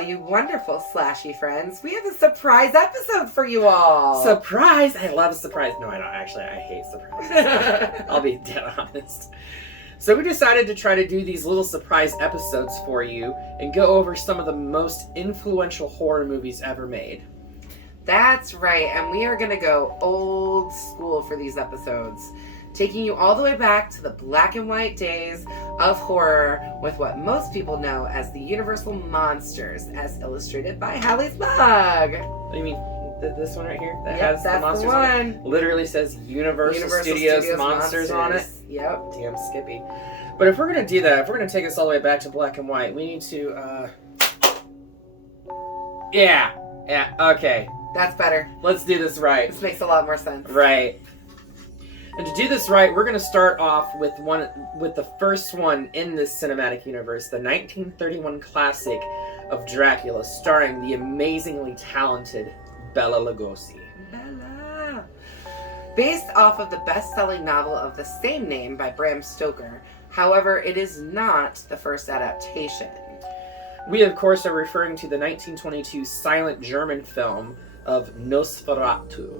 all you wonderful slashy friends. We have a surprise episode for you all. Surprise! I love surprise. No, I don't. Actually, I hate surprises. I'll be dead honest. So we decided to try to do these little surprise episodes for you and go over some of the most influential horror movies ever made. That's right, and we are going to go old school for these episodes, taking you all the way back to the black and white days of horror with what most people know as the Universal Monsters, as illustrated by Hallie's mug. You mean this one right here? That Yep, has that's the monsters the one. on it? Literally says Universal Studios Monsters on it. Yep. Damn Skippy. But if we're going to do that, if we're going to take us all the way back to black and white, we need to, Yeah, okay. That's better. Let's do this right. This makes a lot more sense. Right. And to do this right, we're going to start off with the first one in this cinematic universe, the 1931 classic of Dracula, starring the amazingly talented Bela Lugosi. Bela. Based off of the best-selling novel of the same name by Bram Stoker. However, it is not the first adaptation. We, of course, are referring to the 1922 silent German film of Nosferatu.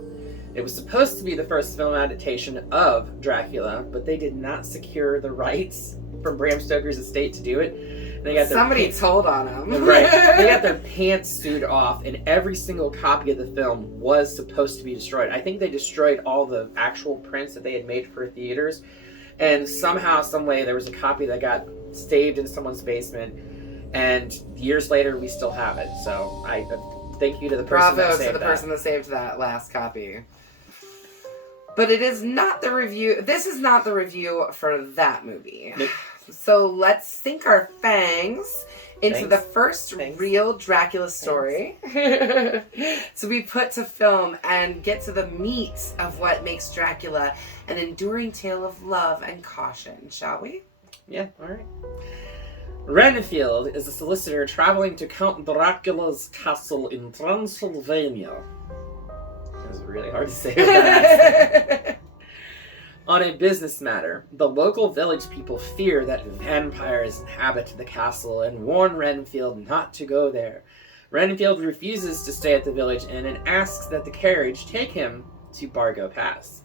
It was supposed to be the first film adaptation of Dracula, but they did not secure the rights from Bram Stoker's estate to do it. They got Somebody told on them. Right. They got their pants sued off, and every single copy of the film was supposed to be destroyed. I think they destroyed all the actual prints that they had made for theaters, and somehow, some way, there was a copy that got saved in someone's basement, and years later, we still have it. So I thank you to the person that saved that. Bravo to the person that saved that last copy. But it is not the review. This is not the review for that movie. Nope. So let's sink our fangs into the first real Dracula story. So we put to film and get to the meat of what makes Dracula an enduring tale of love and caution, shall we? Yeah, all right. Renfield is a solicitor traveling to Count Dracula's castle in Transylvania. It was really hard to say that. On a business matter, the local village people fear that vampires inhabit the castle and warn Renfield not to go there. Renfield refuses to stay at the village inn and asks that the carriage take him to Bargo Pass.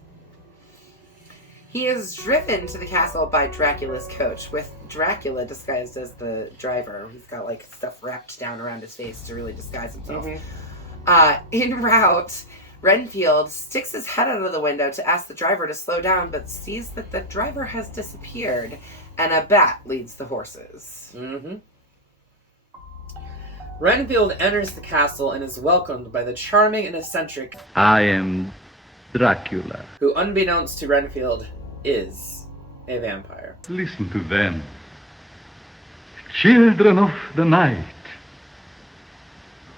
He is driven to the castle by Dracula's coach, with Dracula disguised as the driver. He's got like stuff wrapped down around his face to really disguise himself. En route, Renfield sticks his head out of the window to ask the driver to slow down, but sees that the driver has disappeared, and a bat leads the horses. Renfield enters the castle and is welcomed by the charming and eccentric I am Dracula. who, unbeknownst to Renfield, is a vampire. Listen to them. Children of the night.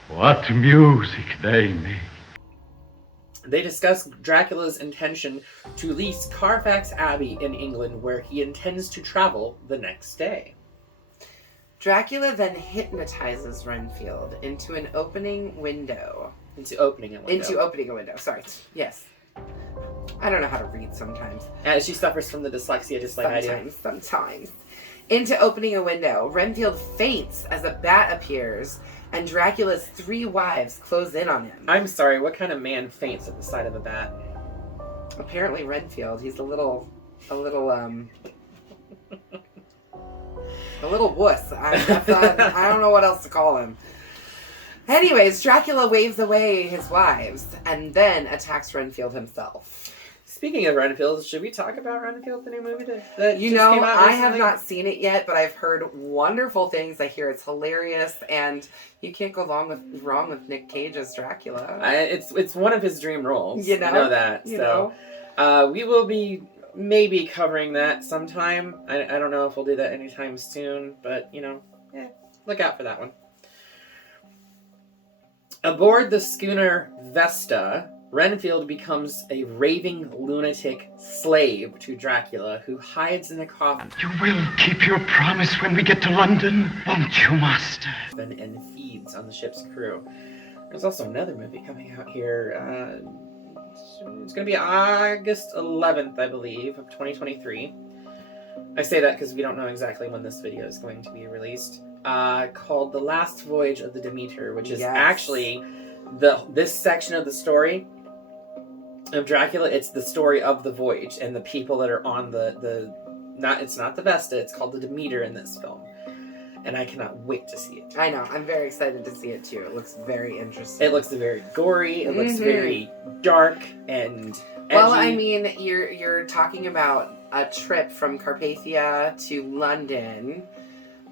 What music they make. They discuss Dracula's intention to lease Carfax Abbey in England, where he intends to travel the next day. Dracula then hypnotizes Renfield into opening a window. Sorry. Yes. I don't know how to read sometimes. She suffers from the dyslexia just like I do. Sometimes. Into opening a window, Renfield faints as a bat appears, and Dracula's 3 wives close in on him. I'm sorry, what kind of man faints at the sight of a bat? Apparently Renfield. He's a little wuss. I don't know what else to call him. Anyways, Dracula waves away his wives and then attacks Renfield himself. Speaking of Renfield, should we talk about Renfield, the new movie that you know, I have not seen it yet, but I've heard wonderful things. I hear it's hilarious, and you can't go wrong with Nick Cage as Dracula. It's one of his dream roles. You know? I know that. We will be maybe covering that sometime. I don't know if we'll do that anytime soon, but, look out for that one. Aboard the schooner Vesta, Renfield becomes a raving lunatic slave to Dracula, who hides in a coffin. You will keep your promise when we get to London, won't you, master? And feeds on the ship's crew. There's also another movie coming out here. It's going to be August 11th, I believe, of 2023. I say that because we don't know exactly when this video is going to be released. called The Last Voyage of the Demeter, which is Yes. actually this section of the story of Dracula. It's the story of the voyage and the people that are on it's not the Vesta, it's called the Demeter in this film. And I cannot wait to see it. I know. I'm very excited to see it too. It looks very interesting. It looks very gory. It looks very dark and edgy. Well, I mean, you're talking about a trip from Carpathia to London,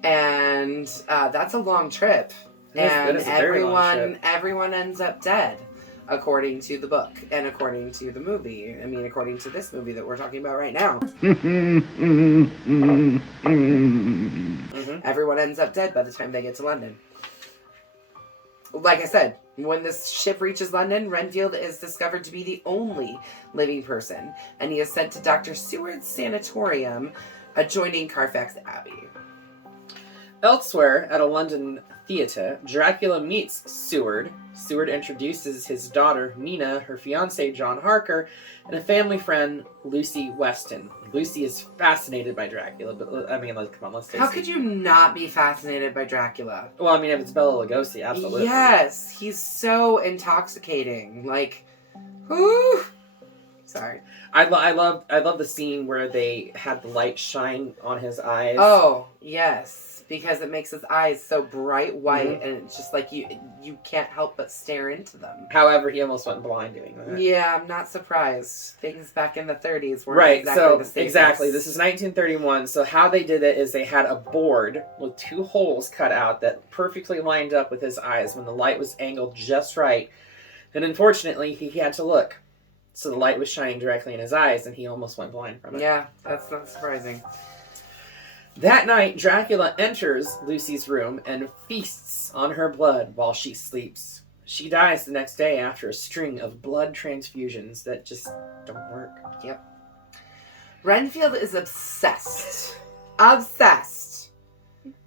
and that's a long trip. It is a very long trip. Everyone ends up dead, according to the book and according to the movie. I mean, according to this movie that we're talking about right now. Everyone ends up dead by the time they get to London. Like I said, when this ship reaches London, Renfield is discovered to be the only living person, and he is sent to Dr. Seward's sanatorium adjoining Carfax Abbey. Elsewhere, at a London theatre, Dracula meets Seward. Seward introduces his daughter, Mina, her fiancé, John Harker, and a family friend, Lucy Weston. Lucy is fascinated by Dracula, but I mean, like, come on, let's face it. How could you not be fascinated by Dracula? Well, I mean, if it's Bela Lugosi, absolutely. Yes, he's so intoxicating. Like, whoo! Sorry. I love the scene where they had the light shine on his eyes. Oh, yes. Because it makes his eyes so bright white, and it's just like you can't help but stare into them. However, he almost went blind doing that. Yeah, I'm not surprised. Things back in the 30s weren't right. exactly So the same. exactly, this is 1931. So how they did it is they had a board with 2 holes cut out that perfectly lined up with his eyes when the light was angled just right, and unfortunately, he had to look. So the light was shining directly in his eyes, and he almost went blind from it. Yeah, that's not surprising. That night, Dracula enters Lucy's room and feasts on her blood while she sleeps. She dies the next day after a string of blood transfusions that just don't work. Yep. Renfield is obsessed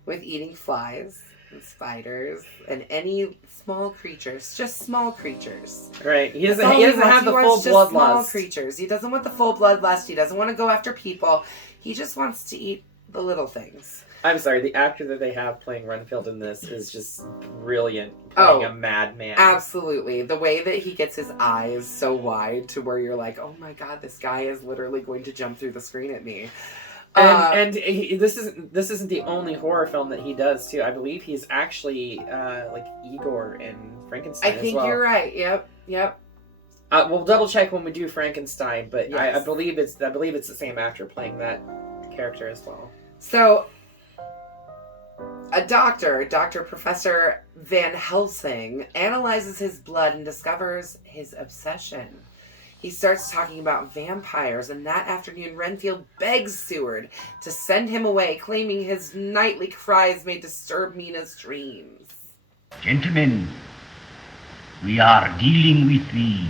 with eating flies and spiders and any small creatures, just small creatures. Right. He doesn't have the full bloodlust. Small creatures. He doesn't want the full bloodlust. He doesn't want to go after people. He just wants to eat the little things. I'm sorry, the actor that they have playing Renfield in this is just brilliant, playing a madman. Absolutely. The way that he gets his eyes so wide to where you're like, oh my god, this guy is literally going to jump through the screen at me. This isn't the only horror film that he does too. I believe he's actually like Igor in Frankenstein. I think you're right. Yep. We'll double check when we do Frankenstein, but yes. I believe it's the same actor playing that character as well. So, a Dr. Professor Van Helsing, analyzes his blood and discovers his obsession. He starts talking about vampires, and that afternoon Renfield begs Seward to send him away, claiming his nightly cries may disturb Mina's dreams. Gentlemen, we are dealing with the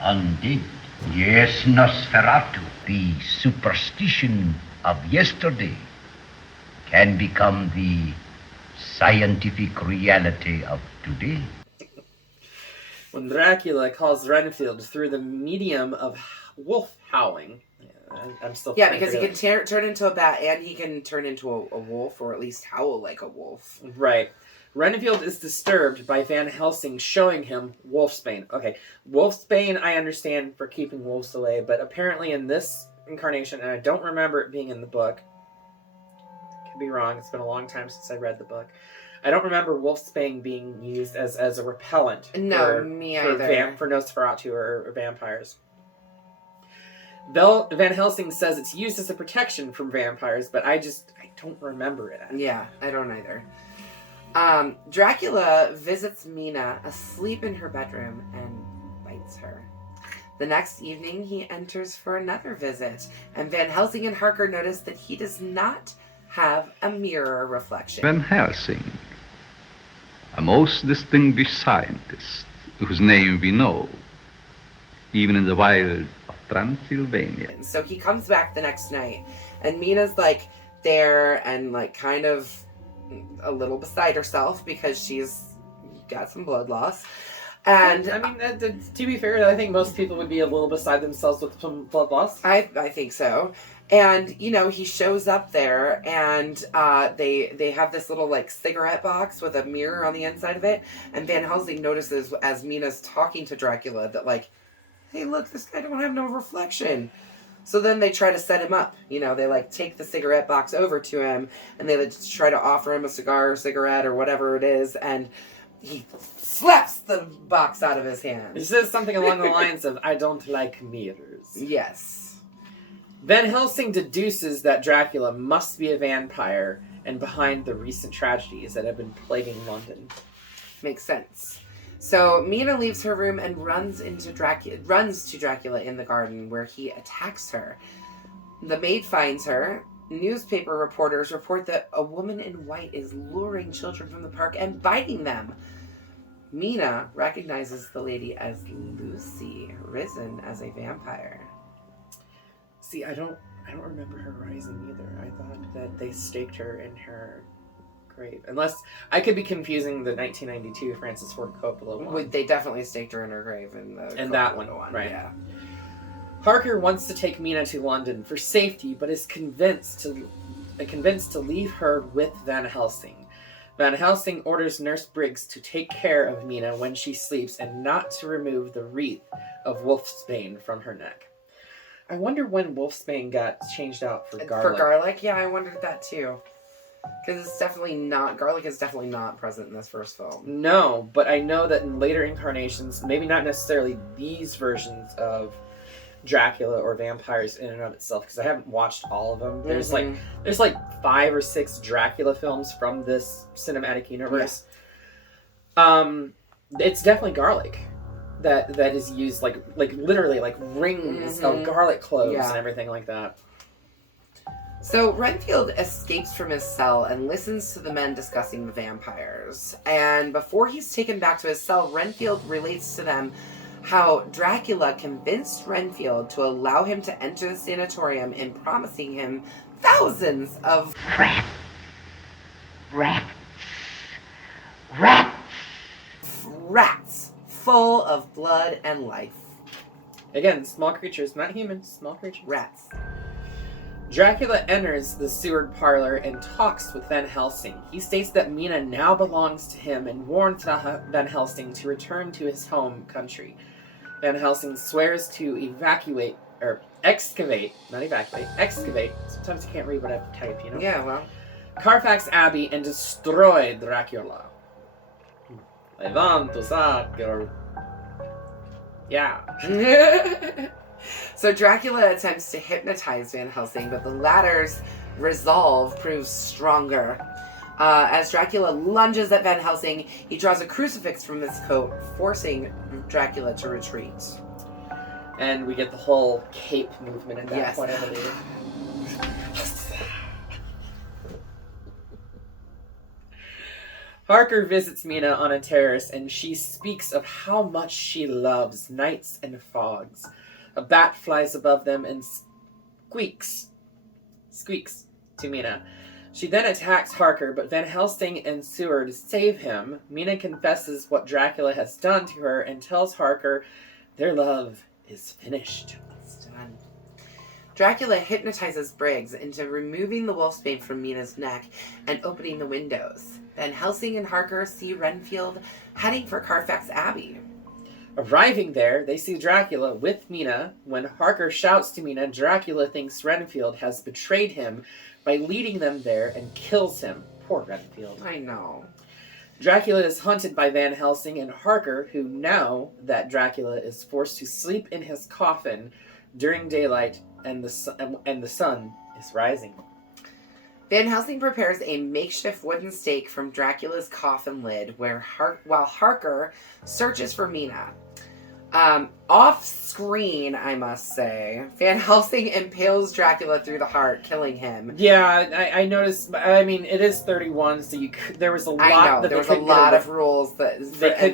undead. Yes, Nosferatu, the superstition of yesterday can become the scientific reality of today. When Dracula calls Renfield through the medium of wolf howling, I'm still because he can turn into a bat and he can turn into a wolf, or at least howl like a wolf. Right. Renfield is disturbed by Van Helsing showing him wolfsbane. Okay, wolfsbane I understand for keeping wolves away, but apparently in this incarnation, and I don't remember it being in the book, I could be wrong, it's been a long time since I read the book, I don't remember wolfsbane being used as a repellent. Me either. For Nosferatu or vampires. Van Helsing says it's used as a protection from vampires, but I don't remember it. Yeah, I don't either. Dracula visits Mina asleep in her bedroom and bites her. The next evening, he enters for another visit, and Van Helsing and Harker notice that he does not have a mirror reflection. Van Helsing, a most distinguished scientist whose name we know, even in the wild of Transylvania. So he comes back the next night, and Mina's like there and like kind of a little beside herself because she's got some blood loss. And I mean, to be fair, I think most people would be a little beside themselves with some blood loss. I think so. And, you know, he shows up there, and they have this little, like, cigarette box with a mirror on the inside of it. And Van Helsing notices, as Mina's talking to Dracula, that, like, hey, look, this guy don't have no reflection. So then they try to set him up. You know, they, like, take the cigarette box over to him, and they like, try to offer him a cigar or cigarette or whatever it is, and he slaps the box out of his hand. He says something along the lines of, I don't like mirrors. Yes. Van Helsing deduces that Dracula must be a vampire and behind the recent tragedies that have been plaguing London. Makes sense. So Mina leaves her room and runs to Dracula in the garden, where he attacks her. The maid finds her. Newspaper reporters report that a woman in white is luring children from the park and biting them. Mina recognizes the lady as Lucy, risen as a vampire. See, I don't remember her rising either. I thought that they staked her in her grave. Unless, I could be confusing the 1992 Francis Ford Coppola one. They definitely staked her in her grave in that one, right. Yeah. Harker wants to take Mina to London for safety, but is convinced to leave her with Van Helsing. Van Helsing orders Nurse Briggs to take care of Mina when she sleeps and not to remove the wreath of wolfsbane from her neck. I wonder when wolfsbane got changed out for garlic. For garlic? Yeah, I wondered that too. Because garlic is definitely not present in this first film. No, but I know that in later incarnations, maybe not necessarily these versions of Dracula or vampires in and of itself, because I haven't watched all of them. There's like 5 or 6 Dracula films from this cinematic universe. Yeah. It's definitely garlic that is used like literally like rings of garlic cloves and everything like that. So Renfield escapes from his cell and listens to the men discussing the vampires. And before he's taken back to his cell, Renfield relates to them how Dracula convinced Renfield to allow him to enter the sanatorium in promising him thousands of rats full of blood and life. Again, small creatures, not humans, small creatures. Rats. Dracula enters the Seward parlor and talks with Van Helsing. He states that Mina now belongs to him and warns Van Helsing to return to his home country. Van Helsing swears to excavate. Sometimes you can't read what I type, you know? Yeah, well. Carfax Abbey and destroy Dracula. I want to suck your... Yeah. So Dracula attempts to hypnotize Van Helsing, but the latter's resolve proves stronger. As Dracula lunges at Van Helsing, he draws a crucifix from his coat, forcing Dracula to retreat. And we get the whole cape movement at that point, I believe. Harker visits Mina on a terrace, and she speaks of how much she loves nights and fogs. A bat flies above them and squeaks to Mina. She then attacks Harker, but Van Helsing and Seward save him. Mina confesses what Dracula has done to her and tells Harker their love is finished. It's done. Dracula hypnotizes Briggs into removing the wolfsbane from Mina's neck and opening the windows. Van Helsing and Harker see Renfield heading for Carfax Abbey. Arriving there, they see Dracula with Mina. When Harker shouts to Mina, Dracula thinks Renfield has betrayed him by leading them there and kills him. Poor Renfield. I know. Dracula is hunted by Van Helsing and Harker, who know that Dracula is forced to sleep in his coffin during daylight and the sun is rising. Van Helsing prepares a makeshift wooden stake from Dracula's coffin lid while Harker searches for Mina. Off screen, I must say, Van Helsing impales Dracula through the heart, killing him. Yeah, I noticed. I mean, it is 31, so there was a lot. I know, there was a lot of rules that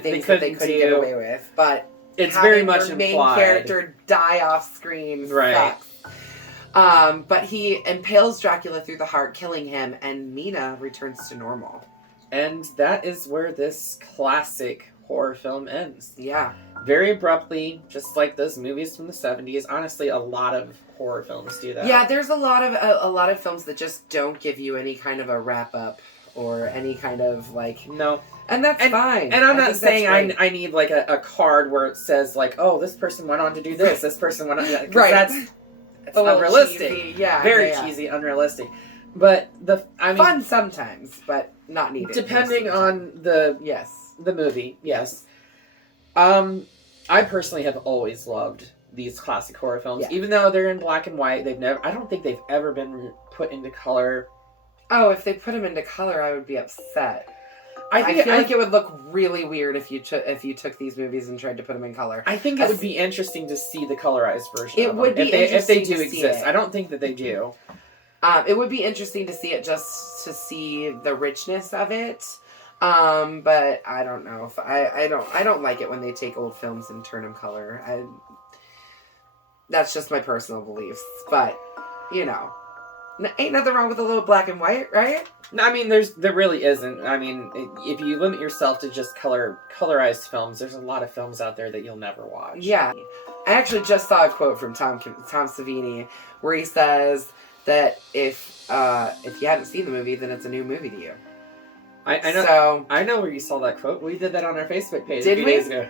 they couldn't get away with, but it's very much your implied. Main character die off screen sucks. But he impales Dracula through the heart, killing him, and Mina returns to normal. And that is where this classic horror film ends. Yeah. Very abruptly, just like those movies from the 70s. Honestly, a lot of horror films do that. Yeah, there's a lot of films that just don't give you any kind of a wrap up or any kind of like No. And that's fine. And I'm not think saying that's I need like a card where it says like, oh, this person went on to do this, this person went on to that. Right. That's a little unrealistic. cheesy. Yeah. Very yeah. cheesy, unrealistic. But fun sometimes, but not needed. Depending most of the time. on the Yes. the movie, yes. I personally have always loved these classic horror films, Yeah. even though they're in black and white. I don't think they've ever been put into color. Oh, if they put them into color, I would be upset. I feel like it would look really weird if you took these movies and tried to put them in color. I think it would be interesting to see the colorized version. It of would them, be if they interesting do to see exist. it. I don't think that they do. It would be interesting to see it just to see the richness of it. But I don't know if I don't like it when they take old films and turn them color. That's just my personal beliefs. But ain't nothing wrong with a little black and white, right? No, I mean, there really isn't. I mean, if you limit yourself to just colorized films, there's a lot of films out there that you'll never watch. Yeah, I actually just saw a quote from Tom Savini where he says that if you hadn't seen the movie, then it's a new movie to you. I know. So, I know where you saw that quote. We did that on our Facebook page did a few we? days ago.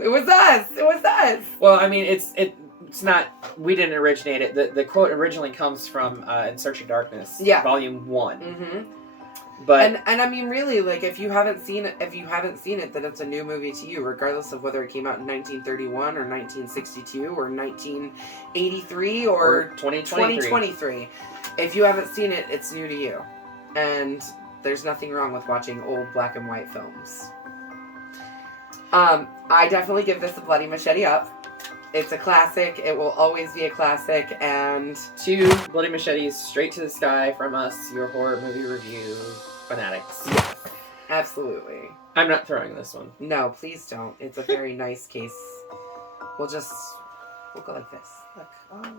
It was us. It was us. Well, I mean, it's not. We didn't originate it. The quote originally comes from In Search of Darkness, Volume 1. Mm-hmm. But and I mean, really, like if you haven't seen it, then it's a new movie to you, regardless of whether it came out in 1931 or 1962 or 1983 or 2023. If you haven't seen it, it's new to you, and there's nothing wrong with watching old black and white films. I definitely give this a bloody machete up. It's a classic. It will always be a classic. And 2 bloody machetes straight to the sky from us, your horror movie review fanatics. yes, absolutely. I'm not throwing this one. No, please don't. It's a very nice case. We'll go like this. Look. Oh.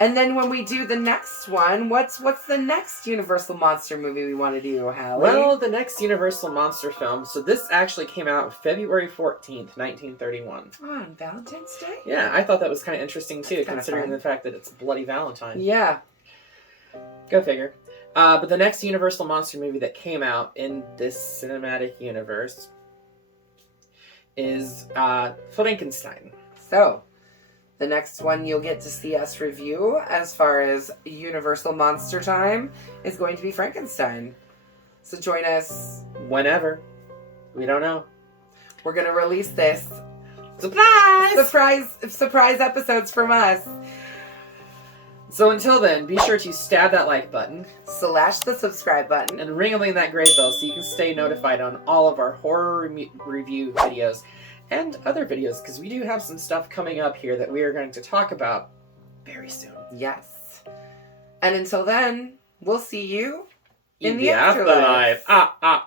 And then when we do the next one, what's the next Universal Monster movie we want to do, Hallie? Well, the next Universal Monster film, so this actually came out February 14th, 1931. On Valentine's Day? Yeah, I thought that was kind of interesting too, Kinda considering fun. the fact that it's Bloody Valentine. Yeah. Go figure. But the next Universal Monster movie that came out in this cinematic universe is Frankenstein. So, the next one you'll get to see us review as far as Universal Monster Time is going to be Frankenstein. So join us. Whenever. We don't know. We're going to release this. Surprise! Surprise episodes from us. So until then, be sure to stab that like button. Slash the subscribe button. And ring-a-ling that great bell so you can stay notified on all of our horror review videos. And other videos, because we do have some stuff coming up here that we are going to talk about very soon. Yes. And until then, we'll see you in the afterlife. afterlife.